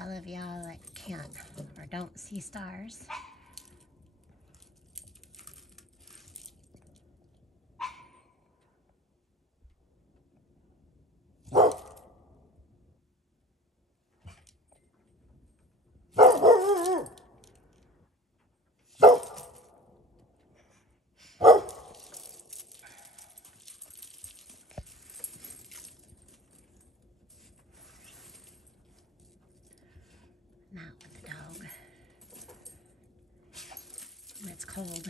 all of y'all that can't or don't see stars. Not with the dog. And it's cold.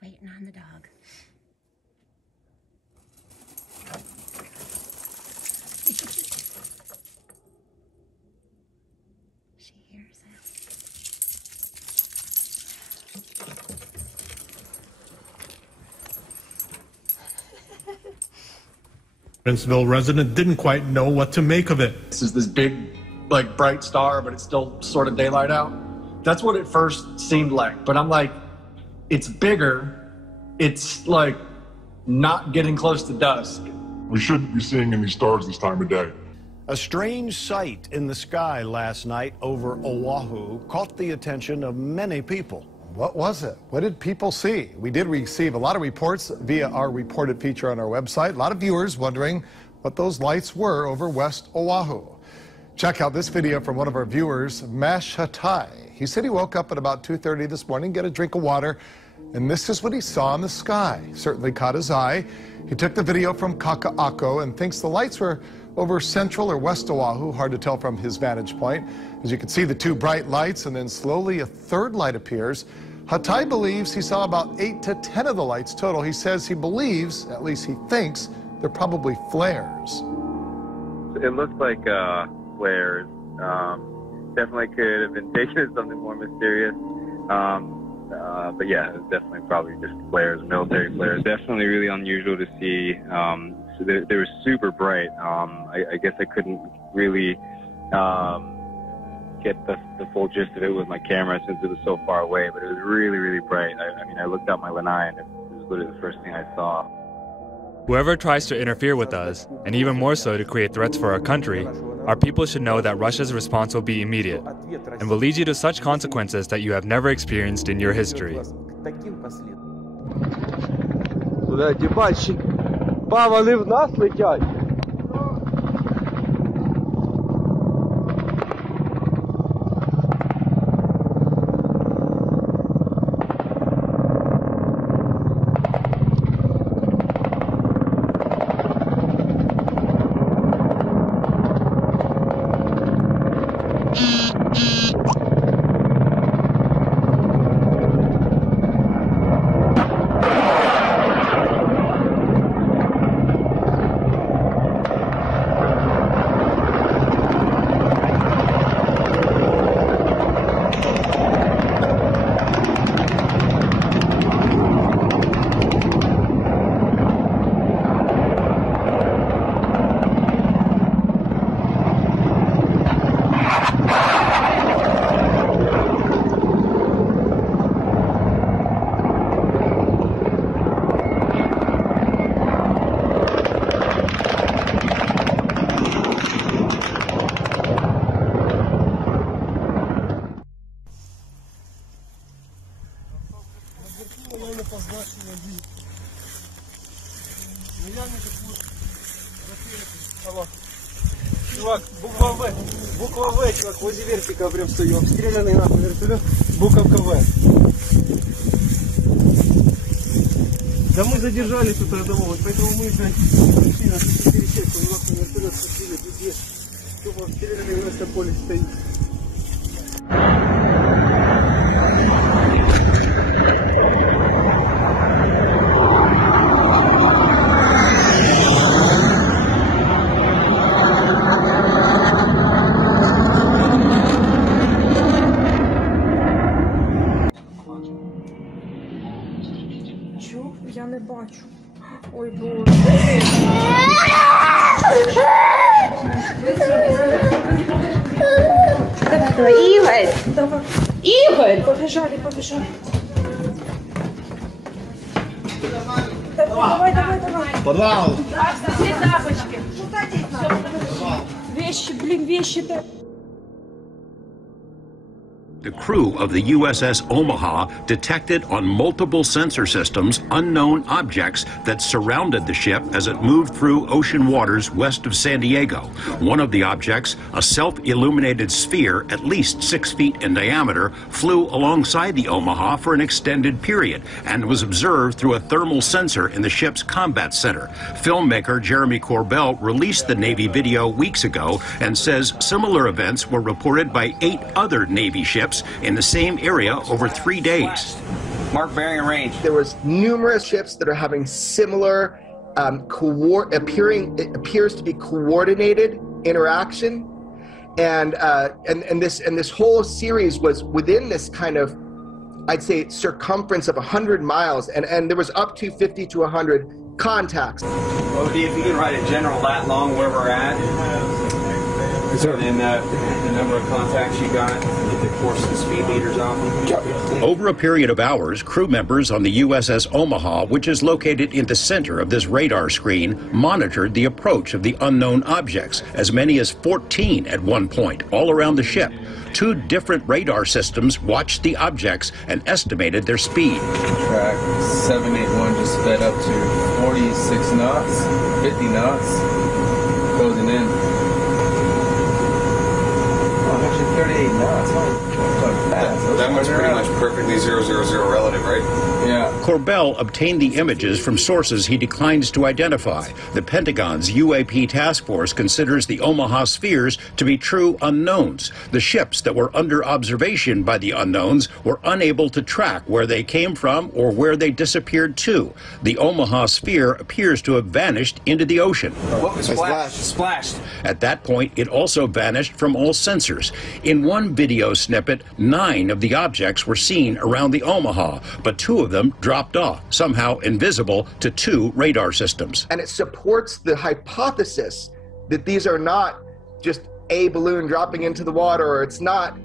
Waiting on the dog. She hears it. Princeville resident didn't quite know what to make of it. This is this big, like, bright star, but it's still sort of daylight out. That's what it first seemed like. But I'm like, it's bigger. It's like not getting close to dusk. We shouldn't be seeing any stars this time of day. A strange sight in the sky last night over Oahu caught the attention of many people. What was it? What did people see? We did receive a lot of reports via our reported feature on our website. A lot of viewers wondering what those lights were over West Oahu. Check out this video from one of our viewers, Mash Hatai. He said he woke up at about 2:30 this morning, get a drink of water, and this is what he saw in the sky. Certainly caught his eye. He took the video from Kaka'ako and thinks the lights were over Central or West Oahu, hard to tell from his vantage point. As you can see, the two bright lights, and then slowly a third light appears. Hatai believes he saw about 8 to 10 of the lights total. He says he believes, at least he thinks, they're probably flares. It looks like flares. Definitely could have been taken as something more mysterious. But yeah, it's definitely probably just flares, military flares. Definitely really unusual to see. So they were super bright. I guess I couldn't really get the full gist of it with my camera since it was so far away, but it was really, really bright. I mean, I looked out my lanai and it was literally the first thing I saw. Whoever tries to interfere with us, and even more so to create threats for our country, our people should know that Russia's response will be immediate and will lead you to such consequences that you have never experienced in your history. Вони в нас летять. Чувак, буква В, чувак, возле вертика прям стою, обстрелянный нахуй вертолет, буковка В. Да мы задержали тут одного, вот поэтому мы, блядь, приключили нас 4 человека, нахуй вертолет спустили, пиздец. Тупо обстрелянный в нас на поле стоит. Игорь! Игорь! Побежали. Давай. Подвал! Где тапочки? Вещи-то. The crew of the USS Omaha detected on multiple sensor systems unknown objects that surrounded the ship as it moved through ocean waters west of San Diego. One of the objects, a self-illuminated sphere at least 6 feet in diameter, flew alongside the Omaha for an extended period and was observed through a thermal sensor in the ship's combat center. Filmmaker Jeremy Corbell released the Navy video weeks ago and says similar events were reported by 8 other Navy ships in the same area over 3 days. Mark bearing and range. There was numerous ships that are having similar it appears to be coordinated interaction, and this whole series was within this kind of, I'd say, circumference of 100 miles, and there was up to 50 to 100 contacts. OD, if you can write a general lat long where we're at, and the number of contacts you got, get the course and speed meters off. Over a period of hours, crew members on the USS Omaha, which is located in the center of this radar screen, monitored the approach of the unknown objects, as many as 14 at one point, all around the ship. 2 different radar systems watched the objects and estimated their speed. Track 781 just sped up to 46 knots, 50 knots, closing in. 38 knots. That one's pretty much perfectly 000 relative, right? Yeah. Corbell obtained the images from sources he declines to identify. The Pentagon's UAP task force considers the Omaha spheres to be true unknowns. The ships that were under observation by the unknowns were unable to track where they came from or where they disappeared to. The Omaha sphere appears to have vanished into the ocean. What? Splashed. At that point, it also vanished from all sensors. In one video snippet, 9 of the objects were seen around the Omaha, but 2 of them dropped off, somehow invisible to 2 radar systems. And it supports the hypothesis that these are not just a balloon dropping into the water, or it's not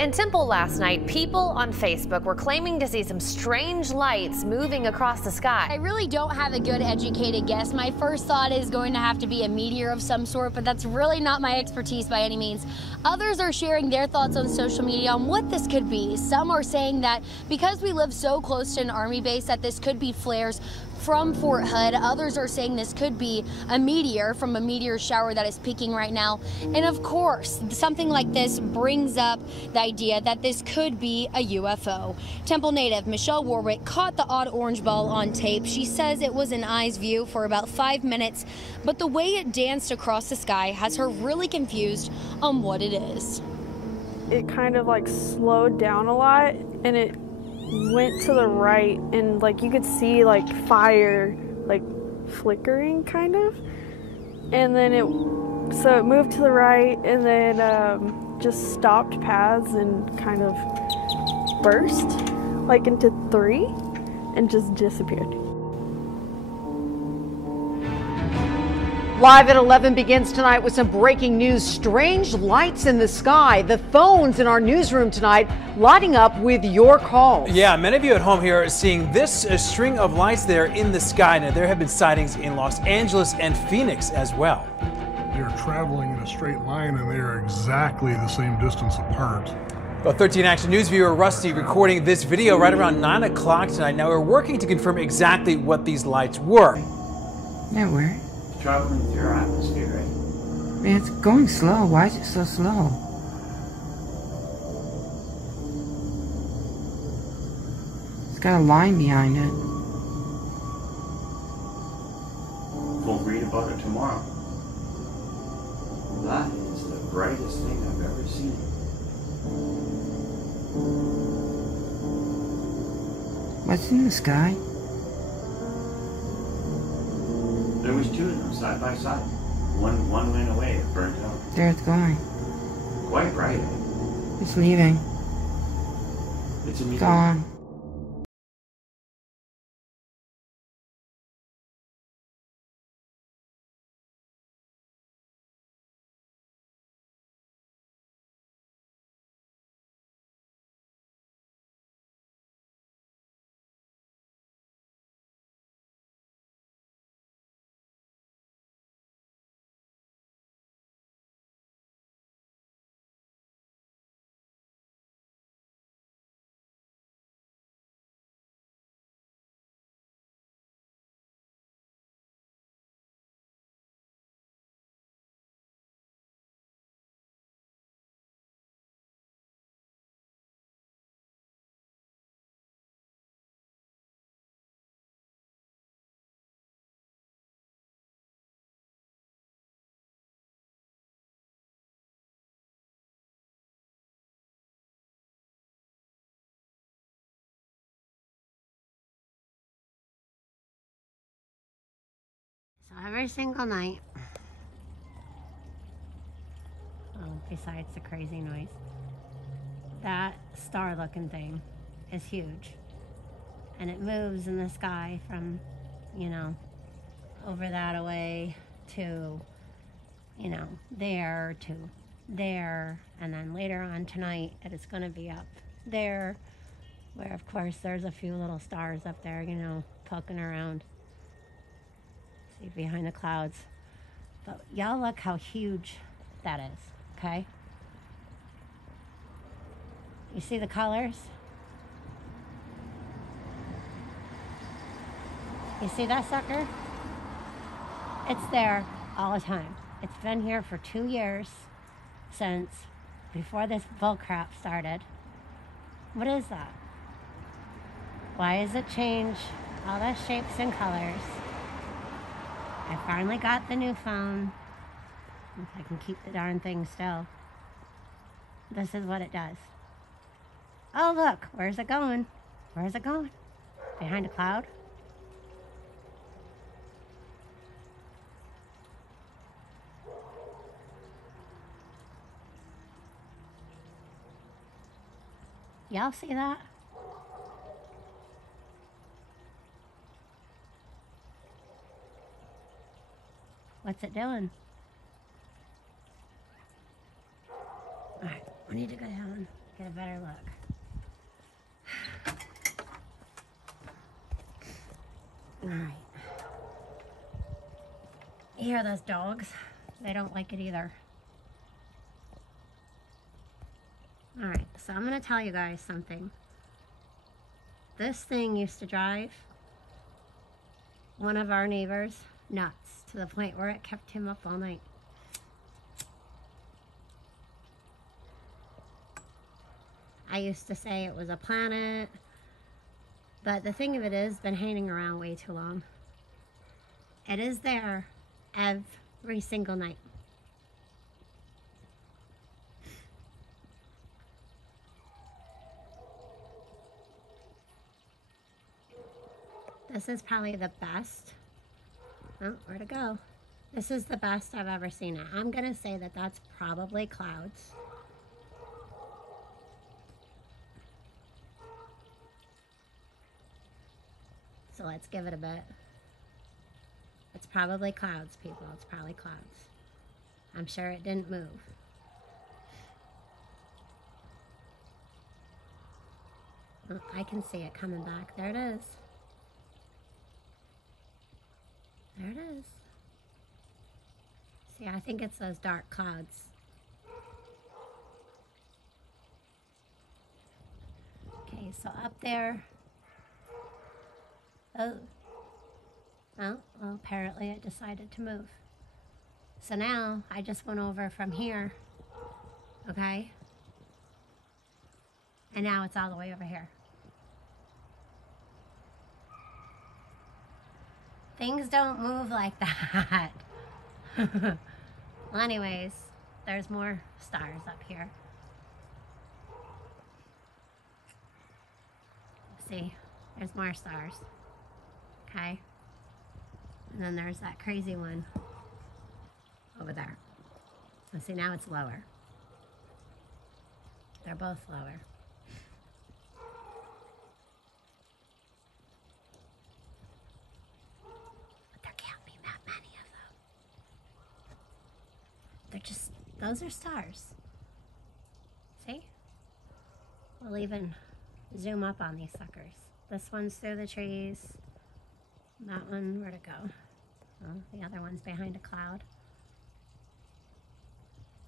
In Temple last night, people on Facebook were claiming to see some strange lights moving across the sky. I really don't have a good educated guess. My first thought is going to have to be a meteor of some sort, but that's really not my expertise by any means. Others are sharing their thoughts on social media on what this could be. Some are saying that because we live so close to an army base that this could be flares from Fort Hood. Others are saying this could be a meteor from a meteor shower that is peaking right now. And of course, something like this brings up the idea that this could be a UFO. Temple native Michelle Warwick caught the odd orange ball on tape. She says it was an eye's view for about 5 minutes, but the way it danced across the sky has her really confused on what it is. It kind of like slowed down a lot, and it went to the right, and like you could see like fire like flickering kind of, and then it moved to the right, and then just stopped paths and kind of burst like into 3 and just disappeared. Live at 11 begins tonight with some breaking news. Strange lights in the sky. The phones in our newsroom tonight lighting up with your calls. Yeah, many of you at home here are seeing this string of lights there in the sky. Now, there have been sightings in Los Angeles and Phoenix as well. They're traveling in a straight line, and they're exactly the same distance apart. Well, 13 Action News viewer Rusty recording this video right around 9 o'clock tonight. Now, we're working to confirm exactly what these lights were. Yeah, where? Traveling through our atmosphere, right? Man, it's going slow. Why is it so slow? It's got a line behind it. We'll read about it tomorrow. That is the brightest thing I've ever seen. What's in the sky? There was 2 of them side by side. One went away, it burned out. There it's going. Quite bright, eh? It's leaving. It's gone. So every single night, well, besides the crazy noise, that star-looking thing is huge. And it moves in the sky from, you know, over that away to, you know, there to there. And then later on tonight, it is going to be up there, where, of course, there's a few little stars up there, you know, poking around. See, behind the clouds. But y'all look how huge that is, okay? You see the colors? You see that sucker? It's there all the time. It's been here for 2 years, since before this bullcrap started. What is that? Why does it change all the shapes and colors? I finally got the new phone. If I can keep the darn thing still. This is what it does. Oh, look. Where's it going? Where's it going? Behind a cloud? Y'all see that? What's it doing? Alright, we need to go down and get a better look. Alright. You hear those dogs? They don't like it either. Alright, so I'm going to tell you guys something. This thing used to drive one of our neighbors nuts to the point where it kept him up all night. I used to say it was a planet, but the thing of it is, it's been hanging around way too long. It is there every single night. This is probably the best. Oh, where'd it go? This is the best I've ever seen it. I'm gonna say that that's probably clouds. So let's give it a bit. It's probably clouds, people. It's probably clouds. I'm sure it didn't move. Oh, I can see it coming back. There it is. There it is. See, I think it's those dark clouds. Okay, so up there. Oh. Well, apparently it decided to move. So now, I just went over from here. Okay? And now it's all the way over here. Things don't move like that. Well, anyways, there's more stars up here. See, there's more stars. Okay? And then there's that crazy one over there. And see, now it's lower. They're both lower. They're just, those are stars. See? We'll even zoom up on these suckers. This one's through the trees. That one, where'd it go? Well, the other one's behind a cloud.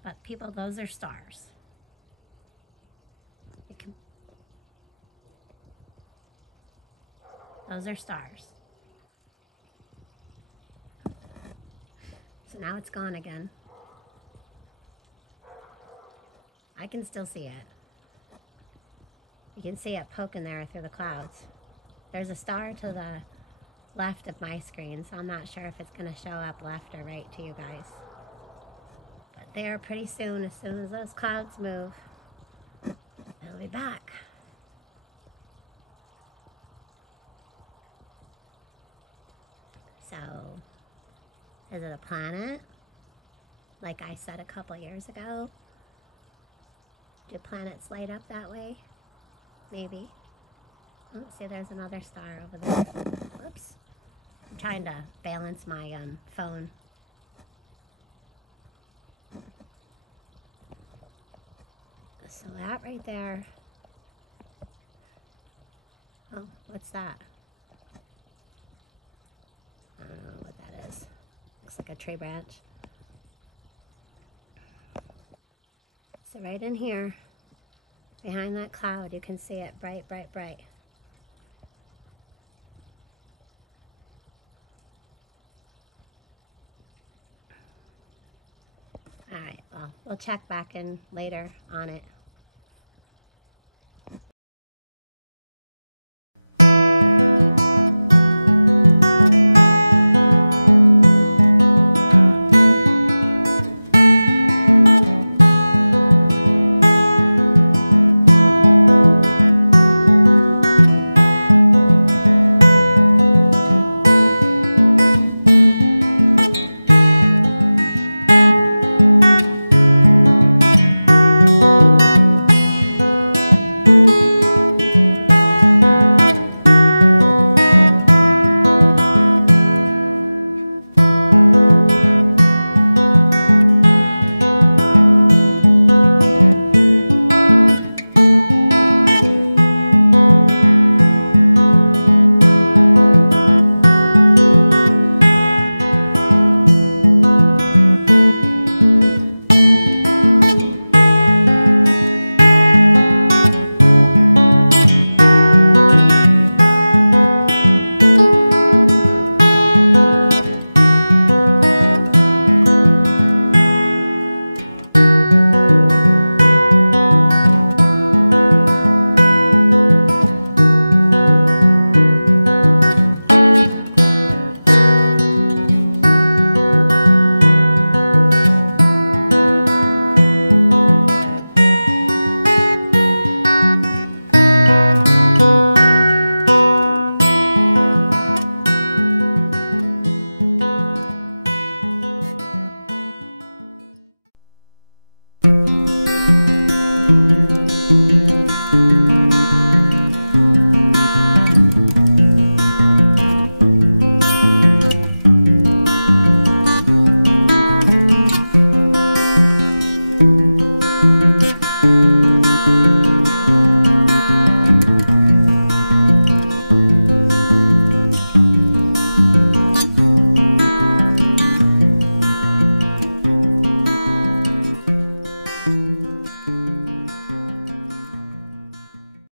But people, those are stars. Those are stars. So now it's gone again. I can still see it. You can see it poking there through the clouds. There's a star to the left of my screen, so I'm not sure if it's going to show up left or right to you guys. But there, pretty soon as those clouds move, it'll be back. So, Is it a planet? Like I said a couple years ago? Do planets light up that way? Maybe. Oh, see, there's another star over there. Oops. I'm trying to balance my phone. So that right there. Oh, what's that? I don't know what that is. Looks like a tree branch. So right in here, behind that cloud, you can see it bright, bright, bright. All right, well, we'll check back in later on it.